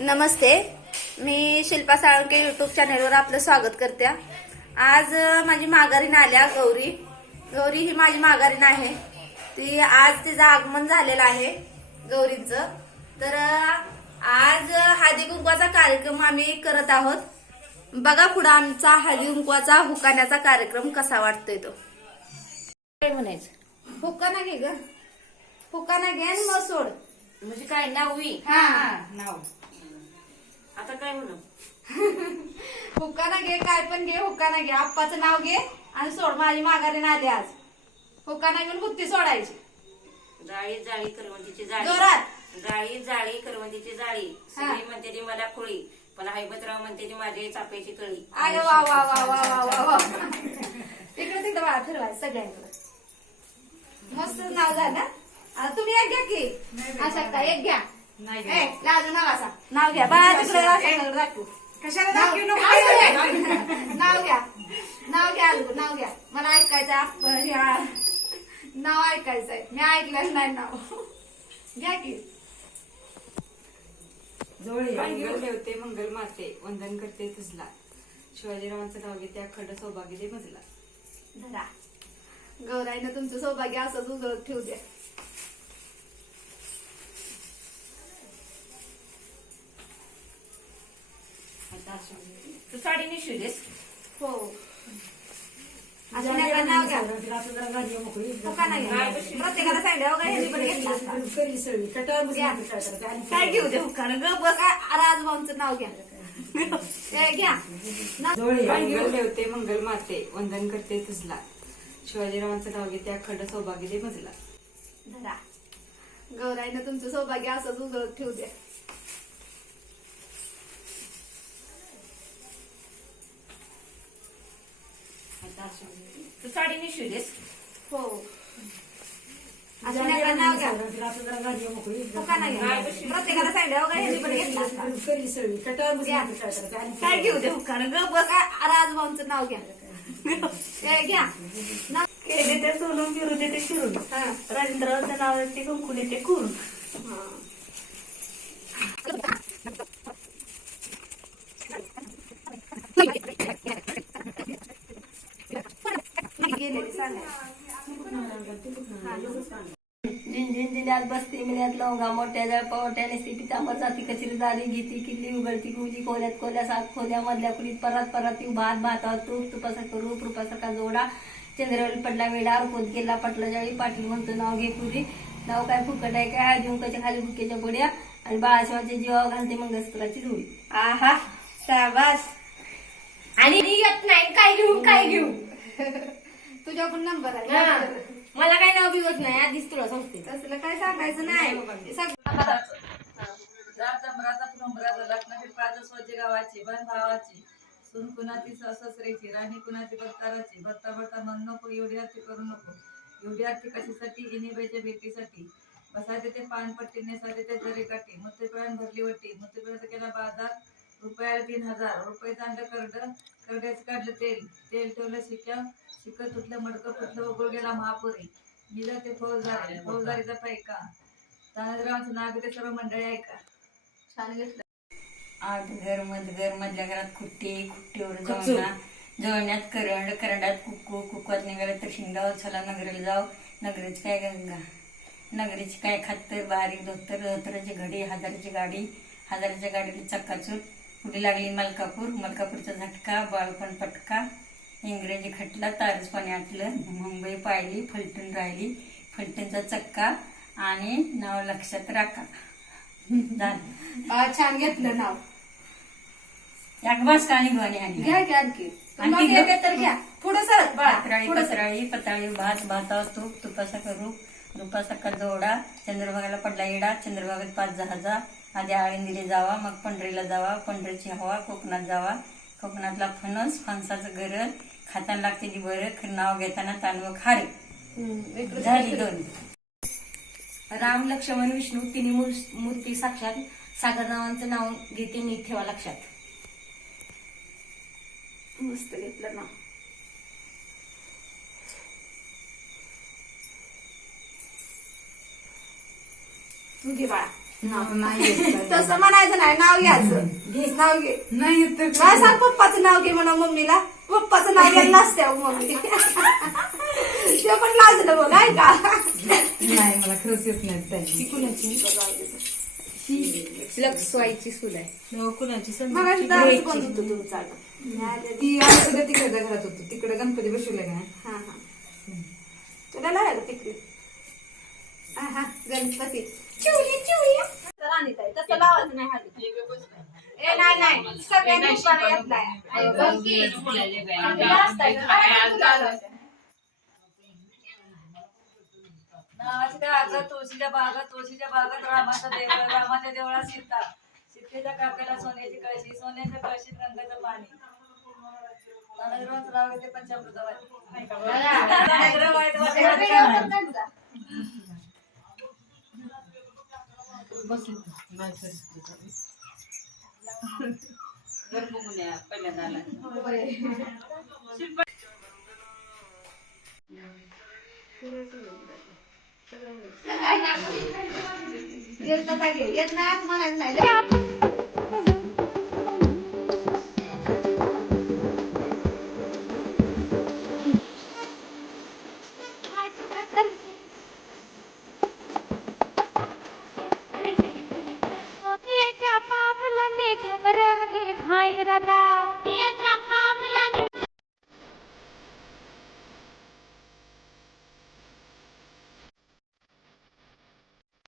नमस्ते. मी शिल्पा साळुंके युट्यूब चॅनेलवर आपलं स्वागत करते. आज माझी माघारीन आल्या गौरी. गौरी ही माझी माघारीन आहे. ती आज तिचं आगमन झालेलं आहे गौरीचं. तर आज हळदी कुंकवाचा कार्यक्रम आम्ही करत आहोत. बघा पुढं आमचा हळदी कुंकवाचा हुकाण्याचा कार्यक्रम कसा वाटतोय तो. काय म्हणायचं? हुकाना घे ग. हुकाना घे मग सोड. म्हणजे काय नावी? हा. नाव. आता काय म्हणू? हुकाना घे काय पण घे हुकाना घे. आप्पाचं नाव घे आणि सोड माझी माघारीने आली आज. हुकाना घेऊन बुत्ती सोडायची. जाळी जाळी करवंदीची जाळी. जोरात. जाळी जाळी करवंदीची जाळी. हा. सगळी म्हणते ती मला खोळी. पण हैबतराव म्हणते ती माझी चाप्याची कळी अरे वा वा वा वा वा वा वा. तिकडे तिकडे बाळा फिरवाय सगळ्यांकडे. मस्त नाव झालं. आता तुम्ही एक घ्या की. अशा एक घ्या. ए, लाजू नका नाव घ्या. बाळा तिकडे दाखवू. कशाला नाव दाखवू? नको? नाव घ्या. नाव घ्या. अगोदर, नाव घ्या. मला ऐकायचं आप- नाव ऐकायचंय मी ऐकलं नाही नाव. घ्या की. जोळे मंगल ठेवते मंगल माते. वंदन करते तुझला. शिवाजीरावांचं नाव घेते अखंड सौभाग्य दे मजला. धरा. गौराईनं तुमचं सौभाग्य असंच उजळत ठेवू द्या. तू साडी हो नाव घ्या नका नाही घ्या. प्रत्येकाला सांगितलं हो का, ह्यांनी पण घेतलं असतं. घ्या. काय घेऊ दे हुकानं ग बस राजभाऊंचं नाव घ्या ए, घ्या नाव- जोळे मंगल ठेवते मंगल माते वंदन करते तुझला शिवाजीरावांचं नाव घेते अखंड सौभाग्य दे मजला धरा गौराईनं तुमचं सौभाग्य असंच उजळत ठेवू द्या तू साडी नेसू देस हो. असं नका नाव घ्या. प्रत्येकाला सांगितलं ह्यांनी पण घेतलं. काय घेऊ दे हुकानं ग राजभाऊंचं नाव घ्या. घ्या. केले ते सोडून फिरू दे ते शिरून. हा. राजेंद्राचं नाव ते कुंकुले ते कुरून गेलेली सांगायचं झिंझिन दिल्यात बसते मिळ्यात लवंगा मोठ्या जळ पवट्या नेसती पितांबर जाती कचरी झाली घेती किल्ली उघडती कुंजी कोल्यात कोल्या सात खोल्या मधल्या कुलीत परत परत येऊ भात भातावर तूप तुपासारखं रूप रूपासारखा जोडा चंद्रवली पडला वेडा रुपत गेला पटला जाळी पाटील म्हणतो नाव घे पुरी नाव काय फुकट आहे काय जिंकाच्या खाली बुक्याच्या पुड्या आणि बाळाशिवाच्या जीवावर घालते मंगळसूत्राची जोडी आहा शाबास आणि येत नाही काय घेऊ काय घेऊ तुझ्या पण नंबर हा. आहे. मला काय नाव बिवत नाही आधीच तुला सांगते. तसलं काय सांगायचं नाही. गावाची बन भावाची सून कुणाची ससरेची राणी कुणाची बत्ताराची बत्ता बत्ता म्हण नको एवढी आरती करू नको एवढी आरती कशासाठी इनिबाईच्या भेटीसाठी बसायचे ते पानपट्टी नेसायचे ते जरी काठी मुत्तेपळान भरली वट्टी मुत्तेपळाचा केला बाजार. रुपयाला तीन हजार. रुपये चांगलं करड करड्याचं काढलं तेल. तेल ठेवलं शिक्या शिकत तुटलं मडकं फुटलं उघड गेला महापुरी. निजा ते फौजदारी. फौजदारीचा पैका. तानाजीरावांचं नाव ते सर्व मंडळी ऐका. छान घेतलं. आत घर मधगर मधल्या घरात खुट्टी खुट्टीवर जळणा जळण्यात करंड करंडात कुक्कू कुक्कात निघालं तर शिंगाव चला नगरीला जाऊ. नगरीची काय गंगा? नगरीची काय खात्तर बारीक धोतर धोतराची घडी हजाराची गाडी हजाराच्या गाडीला चक्काचूट पुढे लागली मलकापूर. मलकापूरचा झटका बाळपण पटका. इंग्रजी खटला तारच पाणी आटलं. मुंबई पाहिली फलटून राहिली. फलटणचा चक्का आणि नाव लक्षात राखा. छान घेतलं नाव. बस निघाली आली घ्या आणखी. आणखी घ्या. येते तर घ्या. पुढं सर सर. पत्राळी पत्राळी भात भातावर तूप तुपासारखा रूप रूपासारखा जोडा चंद्रभागाला पडला येडा चंद्रभागात पाच जहाजा आधी आळंदीला जावा मग पंढरीला जावा पंढरीची हवा कोकणात जावा. कोकणातला फणस फणसाचं गरज खाताना लागते ती बरं नाव घेताना तांदूळ खारे. झाली दोन. राम लक्ष्मण विष्णू तिन्ही मूर्ती साक्षात. सागर नावांचं नाव घेते नीट ठेवा लक्षात. मस्त घेतलं नाव तू घे बाळा. तसं म्हणायचं नाही नाव घ्यायचं. नाव घे. नाही तर काय? सांग पप्पाचं नाव घे म्हणा मम्मीला. पप्पाचं नाव घ्यायला नसते अहो मम्मी. ते पण लाजलं बघ आहे का? नाही मला खरंच येत नाही लक्ष व्हायची सुल आहे? कुणाची? मग दारूच बंद होतो तुमचा आता. ती सगळं तिकडे घरात होतो. तिकडे गणपती बसवले का हा हा. तुला नाही आलं तिकडे? हा हा गणपती. चिवली चिवली तर आणि काय तसं लावायचं नाही हात ए नाही नाही. सगळ्यांनी दुकानं घेतलाय अयो, बघ की. आपल्याला असतंय का? काय तुला? नावाच्या त्या आगत तुळशीच्या बागात तुळशीच्या बागात रामाचा देव रामाच्या देवळात सीता सीतेच्या कापेला सोन्याची कळशी सोन्याच्या कळशीत गंगाचं पाणी. नाव घेते मनोरम वाईट वाटत येत नाही घे. येत नाही असं म्हणायचं Radha. Yes,